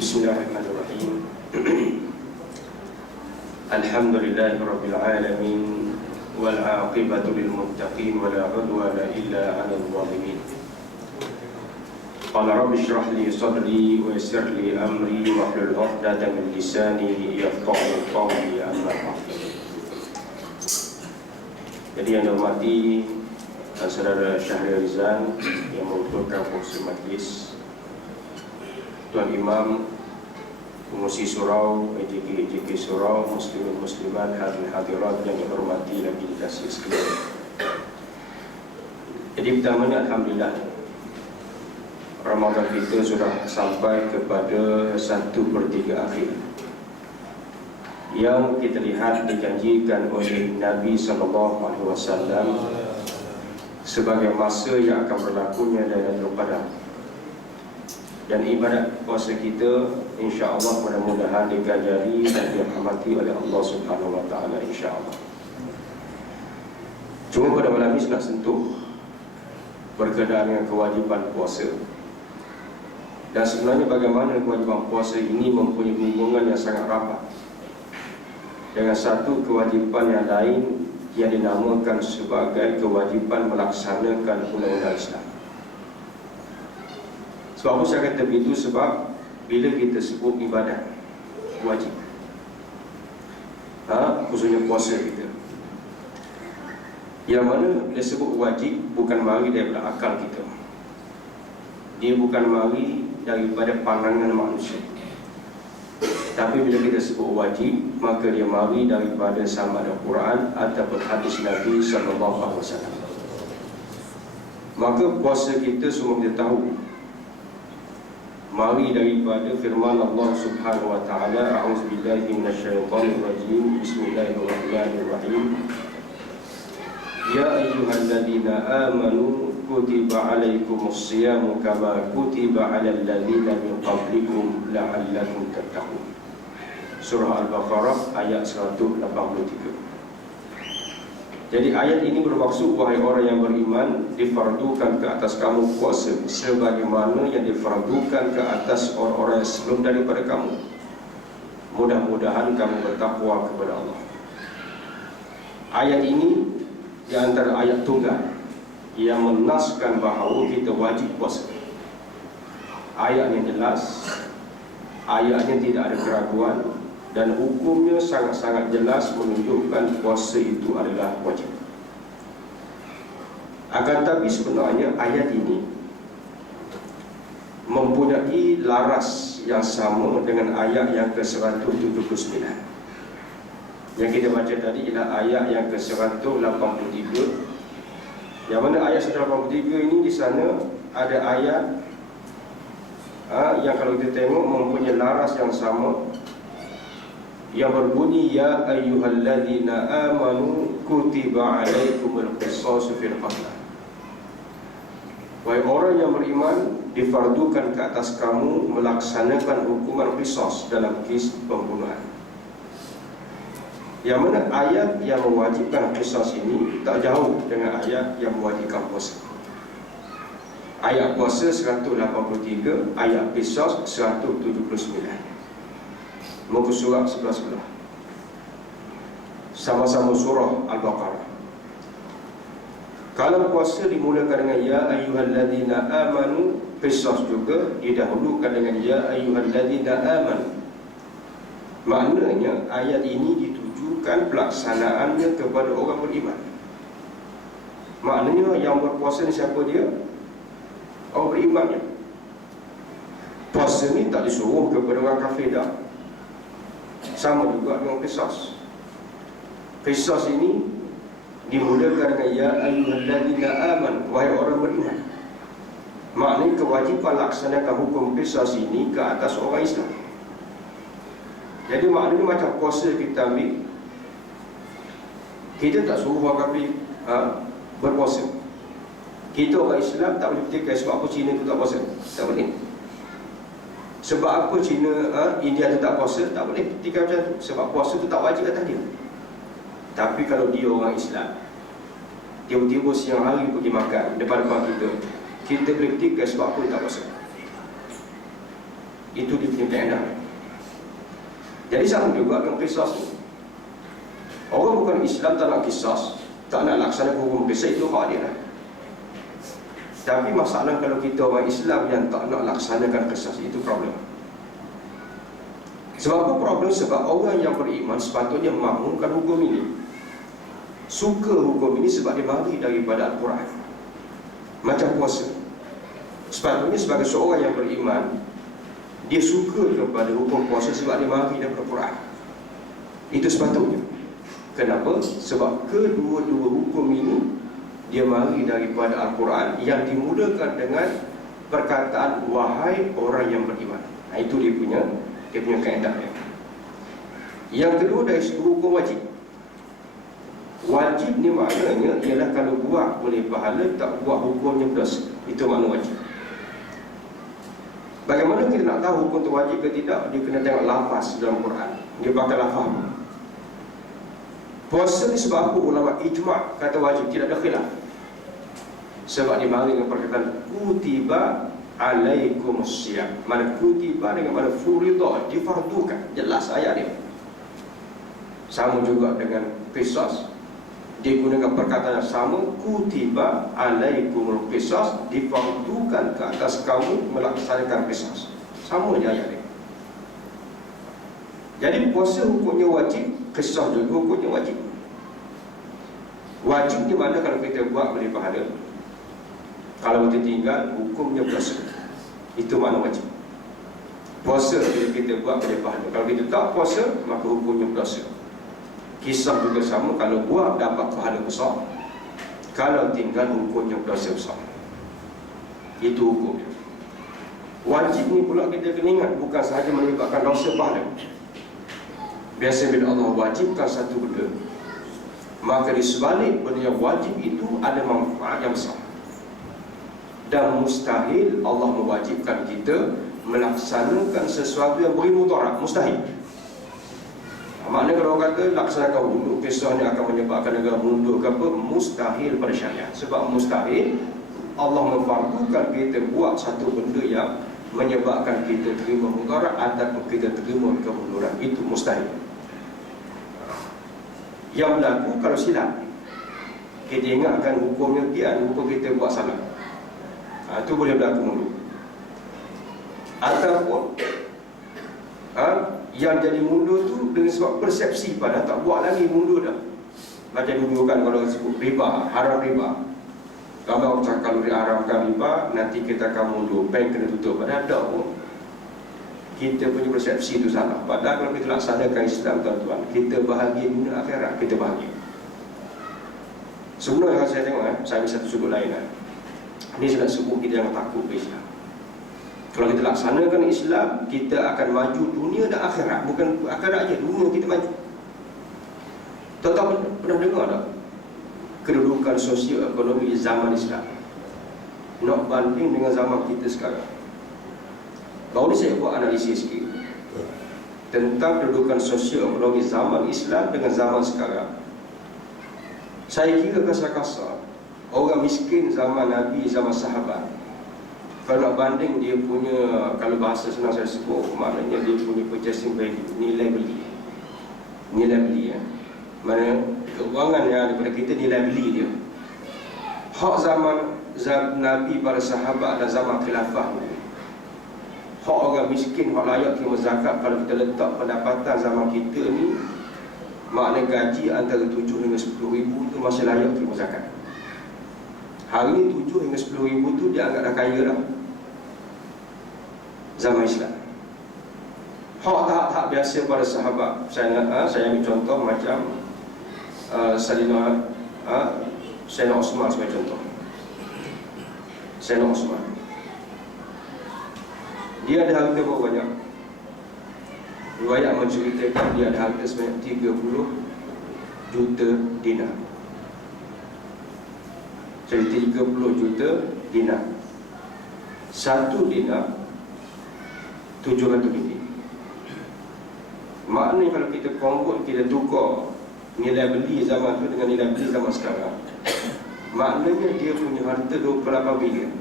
Bismillahirrahmanirrahim. Alhamdulillahirabbil alamin wal 'aqibatu lil muttaqin wa la 'udwana illa 'alal zalimin. Qala rabbi shrah li sadri wa yassir li amri wa hlul 'uqdatam min lisani yafqahu qawli amma ba'd. Jadi yang dihormati saudara Syahrial Rizal yang merupakan pengurusi majlis, Tuan Imam, pengurusi surau, EJK surau, muslimin muslimat, hadirin hadirat yang dihormati dan dikasihi sekalian. Jadi pertamanya alhamdulillah, Ramadan kita sudah sampai kepada 1/3 akhir yang kita lihat dijanjikan oleh Nabi SAW sebagai masa yang akan berlakunya Lailatul Qadar. Dan ibadat puasa kita insya-Allah mudah-mudahan dikajari dan dirahmati oleh Allah Subhanahu wa taala insya-Allah. Cuma pada malam ini nak sentuh berkenaan dengan kewajipan puasa. Dan sebenarnya bagaimana kewajipan puasa ini mempunyai hubungan yang sangat rapat dengan satu kewajipan yang lain yang dinamakan sebagai kewajipan melaksanakan undang-undang Islam. Sebab apa saya kata begitu? Sebab bila kita sebut ibadat wajib, khususnya puasa kita, yang mana bila sebut wajib bukan mari daripada akal kita, dia bukan mari daripada pandangan manusia. Tapi bila kita sebut wajib, maka dia mari daripada sama ada Quran ataupun hadis Nabi SAW. Maka puasa kita semua kita tahu mari daripada firman Allah Subhanahu wa taala, a'udzubillahi minasyaitonir rajim, bismillahirrahmanirrahim. Ya ayyuhalladzina amanu kutiba 'alaikumus shiyamu kama kutiba 'alal ladzina min qablikum la'allakum tattaqun. Surah Al-Baqarah ayat 183. Jadi ayat ini bermaksud, wahai orang yang beriman, difardukan ke atas kamu puasa sebagaimana yang difardukan ke atas orang-orang yang sebelum daripada kamu. Mudah-mudahan kamu bertakwa kepada Allah. Ayat ini di antara ayat tunggal yang menaskan bahawa kita wajib puasa. Ayatnya jelas, ayatnya tidak ada keraguan, dan hukumnya sangat-sangat jelas menunjukkan puasa itu adalah wajib. Akan tetapi sebenarnya ayat ini mempunyai laras yang sama dengan ayat yang ke-179. Yang kita baca tadi ialah ayat yang ke-183, yang mana ayat 183 ini di sana ada ayat yang kalau kita tengok mempunyai laras yang sama, yang berbunyi, ya ayyuhalladzina amanu kutiba 'alaikumul qisasu fil qatl. Wahai orang yang beriman, difardukan ke atas kamu melaksanakan hukuman qisas dalam kes pembunuhan. Yang mana ayat yang mewajibkan qisas ini tak jauh dengan ayat yang mewajibkan puasa. Ayat puasa 183, ayat qisas 179. Muka surat sebelah-sebelah, sama-sama surah Al-Baqarah. Kalau puasa dimulakan dengan ya ayyuhalladzina amanu, qisas juga didahulukan dengan ya ayyuhalladzina amanu. Maknanya ayat ini ditujukan pelaksanaannya kepada orang beriman. Maknanya yang berpuasa ni siapa dia? Orang beriman ya. Puasa ni tak disuruh kepada orang kafir dah. Sama juga dengan qisas. Qisas ini dimulakan dengan ya ayyuhalladzina amanu, wahai orang beriman. Maknanya kewajipan laksanakan hukum qisas ini ke atas orang Islam. Jadi maknanya macam puasa kita ambil, kita tak suruh orang kafir berpuasa. Kita orang Islam tak boleh petikai sebab apa Cina tu tak puasa. Tak boleh. Sebab apa Cina, India tu tak puasa, tak boleh petikai macam tu. Sebab puasa tu tak wajib atas dia. Tapi kalau dia orang Islam, tiba-tiba siang hari pergi makan depan-depan kita boleh petikai sebab apa dia tak puasa. Itu dia punya kaedah. Jadi sama juga dengan qisas ni. Orang bukan Islam tak nak qisas, tak nak laksanakan hukum qisas, itu hak dia lah. Tapi masalah kalau kita orang Islam yang tak nak laksanakan qisas, itu problem. Sebab apa problem? Sebab orang yang beriman sepatutnya mahukan hukum ini, suka hukum ini sebab dia mari daripada Al-Quran. Macam puasa, sepatutnya sebagai seorang yang beriman, dia suka kepada hukum puasa sebab dia mari daripada Al-Quran. Itu sepatutnya. Kenapa? Sebab kedua-dua hukum ini dia mari daripada Al-Quran yang dimulakan dengan perkataan wahai orang yang beriman. Itu dia punya kaedah dia. Yang kedua dari segi hukum wajib. Wajib ni maknanya ialah kalau buat boleh pahala, tak buat hukumnya dosa. Itu makna wajib. Bagaimana kita nak tahu hukum itu wajib ke tidak? Dia kena tengok lafaz dalam Quran. Dia pakai lafaz. Puasa ni sebab apa ulama ijma' kata wajib, tidak ada khilaf. Sebab dia mari dengan perkataan kutiba alaikumusiyam. Mana kutiba dengan mana furidah, difardukan. Jelas ayat dia. Sama juga dengan qisas. Dia gunakan perkataan yang sama, kutiba alaikumul qisas, difardukan ke atas kamu melaksanakan qisas. Sama je ayat dia. Jadi puasa hukumnya wajib, qisas juga hukumnya wajib. Wajib di mana kalau kita buat boleh pahala, kalau kita tinggal hukumnya dosa. Itu makna wajib. Puasa bila kita buat boleh pahala, kalau kita tak puasa maka hukumnya dosa. Kisah juga sama, kalau buat dapat pahala besar, kalau tinggal hukumnya dosa besar. Itu hukumnya. Wajib ni pula kita kena ingat, bukan sahaja menyebabkan dosa pahala. Biasa bila Allah wajibkan satu benda, maka di sebalik benda yang wajib itu ada manfaat yang besar. Dan mustahil Allah mewajibkan kita melaksanakan sesuatu yang beri mudarat. Mustahil. Maknanya kalau orang kata laksanakan wuduk, kisahnya akan menyebabkan negara mundur ke apa, mustahil pada syariat. Sebab mustahil Allah memfardukan kita buat satu benda yang menyebabkan kita terima mudarat ataupun kita terima kemunduran. Itu mustahil. Yang berlaku kalau silap, kita ingatkan hukumnya kian, hukum kita buat salah, itu boleh berlaku mundur. Ataupun yang jadi mundur tu dengan sebab persepsi, pada tak buat lagi mundur dah. Macam dulu kan kalau sebut riba, haram riba, kalau orang cakap kalau diharamkan riba, nanti kita akan mundur, bank kena tutup. Padahal tak pun, kita punya persepsi itu salah. Padahal kalau kita laksanakan Islam, tuan-tuan, kita bahagia dunia akhirat, kita bahagia. Sebenarnya kalau saya tengok, saya ambil satu sudut lain. Ini saya nak sebut kita jangan takut ke Islam. Kalau kita laksanakan Islam, kita akan maju dunia dan akhirat. Bukan akhirat aja, dunia kita maju. Tuan-tuan pernah dengar tak kedudukan sosio-ekonomi zaman Islam? Nak banding dengan zaman kita sekarang. Baru ni saya buat analisis sikit tentang kedudukan sosio-ekonomi zaman Islam dengan zaman sekarang. Saya kira kasar-kasar, orang miskin zaman Nabi, zaman sahabat, kalau nak banding dia punya, kalau bahasa senang saya sebut, maknanya dia punya purchasing value, nilai beli. Nilai beli ya. Mana keuangan yang ada pada kita, nilai beli dia. Hak zaman Nabi, para sahabat dan zaman khilafah, hak orang miskin, hak layak terima zakat, kalau kita letak pendapatan zaman kita ni, makna gaji antara 7 hingga 10 ribu tu masih layak terima zakat. Hari ni 7 hingga 10 ribu tu dia anggap dah kaya dah. Zaman Islam. Hak biasa pada sahabat. Saya ambil contoh macam Sayyidina Osman sebagai contoh. Sayyidina Osman, dia ada harta berapa banyak? Riwayat menceritakan dia ada harta sebanyak 30 juta dinar. Jadi 30 juta dinar. Satu dinar 700 ringgit. Maknanya kalau kita convert, kita tukar nilai beli zaman tu dengan nilai beli zaman sekarang, maknanya dia punya harta 28 bilion.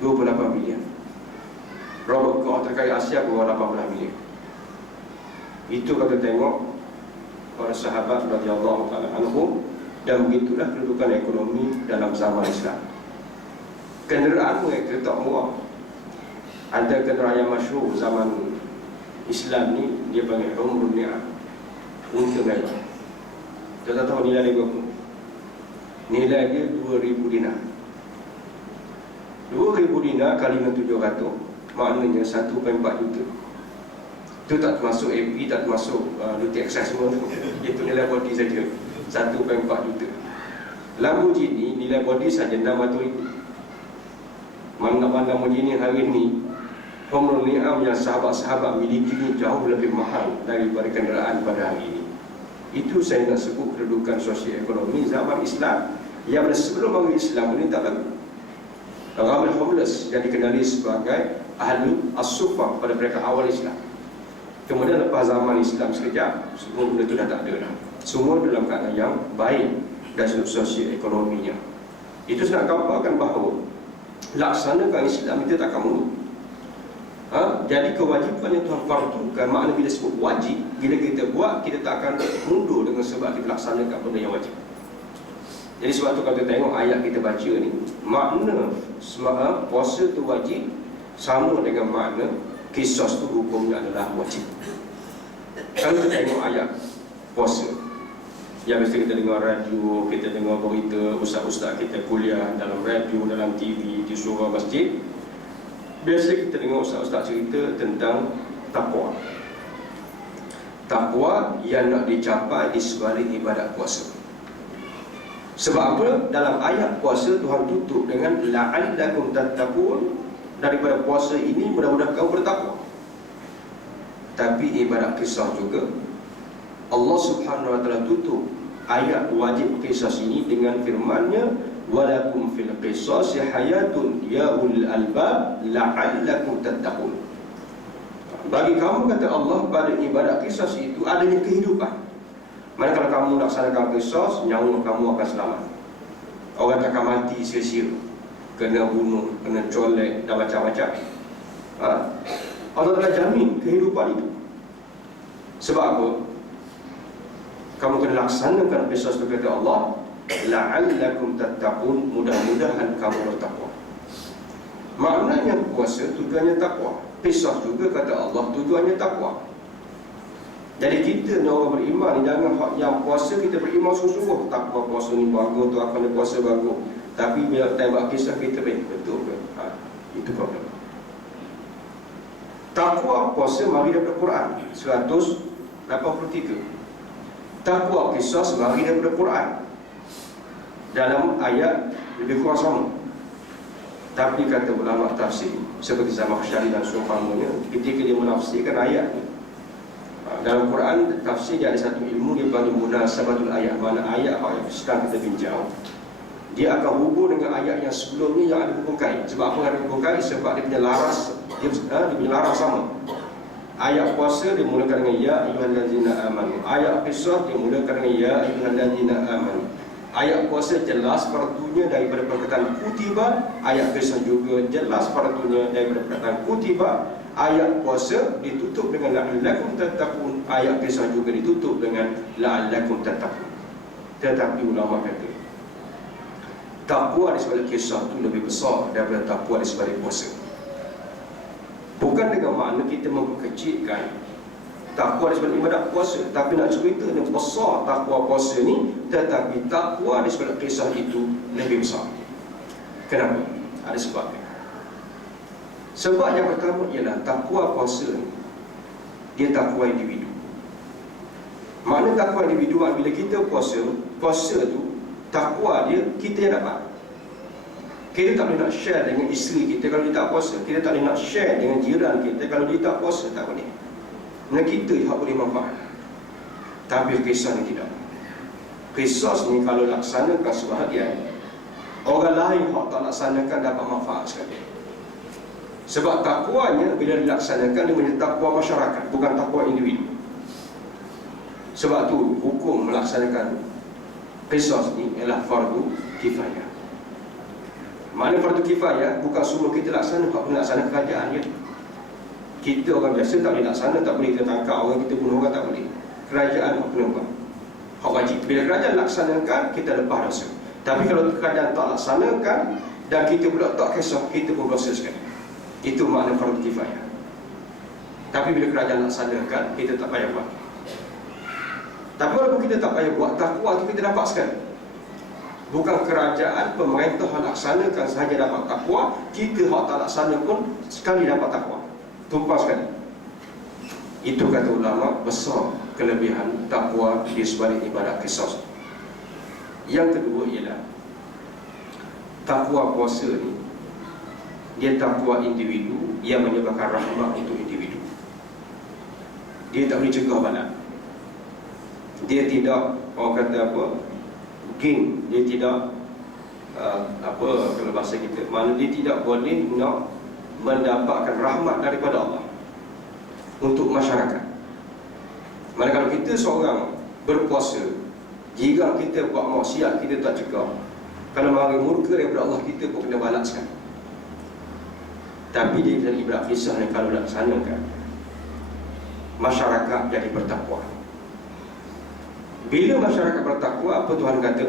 28 bilion. ke orang terkaya Asia keluar 18 bilion. Itu kalau tengok para sahabat radhiyallahu ta'ala anhum. Dan begitulah kedudukan ekonomi dalam zaman Islam. Kenderaan mereka tak murah. Ada kenderaan yang masyhur zaman Islam ni, dia panggil Humrun Ni'am, unta mewah. Kita tahu nilai dia berapa? Nilai dia 2,000 dinar. 2,000 dinar kali dengan 700, maknanya 1,4 juta. Itu tak termasuk AP, tak termasuk duty excess semua tu. Itu nilai body saja, 1,4 juta. Lamborghini nilai body saja 600,000. Mana Lamborghini hari ni, Humrun Ni'am yang sahabat-sahabat miliki ni jauh lebih mahal daripada kenderaan pada hari ini. Itu saya nak sebut kedudukan sosial ekonomi zaman Islam yang sebelum orang Islam ini tak laku. Ramai homeless yang dikenali sebagai ahli as-suffah pada mereka awal Islam. Kemudian lepas zaman Islam sekejap, semua benda itu dah tak ada dah. Semua dalam keadaan yang baik dan sosial ekonominya. Itu nak gambarkan bahawa laksanakan Islam itu takkan mudah. Jadi kewajipan yang Tuhan fardukan, makna bila sebut wajib, bila kita buat, kita tak akan mundur dengan sebab kita laksanakan benda yang wajib. Jadi sebab tu kalau kita tengok ayat kita baca ni, makna puasa tu wajib sama dengan makna qisas tu hukumnya adalah wajib. Kalau kita tengok ayat puasa, yang mesti kita dengar radio, kita dengar berita, ustaz-ustaz kita kuliah dalam radio, dalam TV, di surau masjid, biasa kita dengar ustaz-ustaz cerita tentang takwa. Takwa yang nak dicapai di sebalik ibadat puasa. Sebab apa? Dalam ayat puasa Tuhan tutup dengan la'allakum tattaqun. Daripada puasa ini mudah-mudahan kamu bertakwa. Tapi ibadat kisah juga Allah Subhanahu wa ta'ala tutup ayat wajib qisas ini dengan firman-Nya, walakum fil qisasi hayatun ya ulil albab la'allakum tattaqun. Bagi kamu, kata Allah, pada ibadat qisas itu adanya kehidupan. Manakala kamu laksanakan qisas, nyawa kamu akan selamat. Orang takkan mati sia-sia, kena bunuh, kena colek dan macam-macam. Allah telah jamin kehidupan itu. Sebab apa? Kamu kena laksanakan qisas itu, kata Allah, la'allakum tattaqun, mudah-mudahan kamu bertakwa. Maknanya puasa tujuannya takwa. Qisas juga, kata Allah, tujuannya takwa. Jadi kita ni orang beriman, jangan yang puasa kita beriman sungguh-sungguh, takwa puasa ni bagus, tu akan puasa bagus. Tapi bila tembak kisah kita betul ke? Itu problem. Takwa puasa mari daripada Quran 183. Takwa qisas mari daripada Quran dalam ayat lebih kurang sama. Tapi kata ulama tafsir seperti Zamakhsyari dan seumpamanya, ketika dia menafsirkan ayat ni, dalam Quran tafsir dia ada satu ilmu dia panggil munasabatul ayat. Mana ayat yang sedang kita bincang, dia akan hubung dengan ayat yang sebelumnya yang ada hubung kait. Sebab apa ada hubung kait? Sebab dia punya laras, dia punya laras sama. Ayat puasa dia mulakan dengan ya ayyuhallazina amanu. Ayat qisas dia mulakan dengan ya ayyuhallazina amanu. Ayat puasa jelas fardunya daripada perkataan kutiba, ayat qisas juga jelas fardunya daripada perkataan kutiba. Ayat puasa ditutup dengan la'allakum tattaqun, ayat qisas juga ditutup dengan la'allakum tattaqun. Tetapi ulama kata takwa di sebalik kisah itu lebih besar daripada takwa di sebalik puasa. Bukan dengan makna kita memperkecilkan takwa di sebalik ibadat puasa, tapi nak cerita yang besar takwa puasa ni, tetapi takwa di sebalik kisah itu lebih besar. Kenapa? Ada sebabnya. Sebab yang pertama ialah takwa puasa ni, dia takwa individu. Makna takwa individu, bila kita puasa tu takwa dia kita yang dapat. Kita tak boleh nak share dengan isteri kita kalau dia tak puasa. Kita tak boleh nak share dengan jiran kita kalau dia tak puasa, tak boleh. Dan kita yang boleh manfaat. Tapi kisah ni tidak. Kisah ni kalau laksanakan sebahagian, orang lain yang tak laksanakan dapat manfaat sekali. Sebab takwanya bila dilaksanakan dia menjadi takwa masyarakat, bukan takwa individu. Sebab tu hukum melaksanakan qisas ni ialah fardu kifayah. Mana fardu kifayah? Bukan semua kita laksana, hak melaksanakan kerajaan je. Kita orang biasa tak boleh laksana, tak boleh kita tangkap orang, kita bunuh orang, tak boleh. Kerajaan hak kena buat, hak wajib. Bila kerajaan laksanakan, kita lepas dosa. Tapi kalau kerajaan tak laksanakan dan kita pula tak kisah, kita pun dosa sekali. Itu makna fardu kifayah. Tapi bila kerajaan laksanakan, kita tak payah buat. Tapi walaupun kita tak payah buat, takwa itu kita dapat sekali. Bukan kerajaan, pemerintah yang laksanakan sahaja dapat takwa, kita yang tak laksana pun sekali dapat takwa. Tumpah sekali. Itu kata ulama, besar kelebihan takwa di sebalik ibadat qisas. Yang kedua ialah takwa puasa ni, dia takwa individu yang menyebabkan rahmat untuk individu. Dia tak boleh cegah balas. Dia tidak, orang kata apa, geng. Dia tidak apa kalau bahasa kita, mana dia tidak boleh nak mendapatkan rahmat daripada Allah untuk masyarakat. Mana kalau kita seorang berpuasa, jika kita buat maksiat, kita tak cegah, kalau mari murka daripada Allah, kita pun kena balaskan. Tapi dia dari ibarat kisah yang kalau laksanakan, masyarakat jadi bertakwa. Bila masyarakat bertakwa, apa Tuhan kata?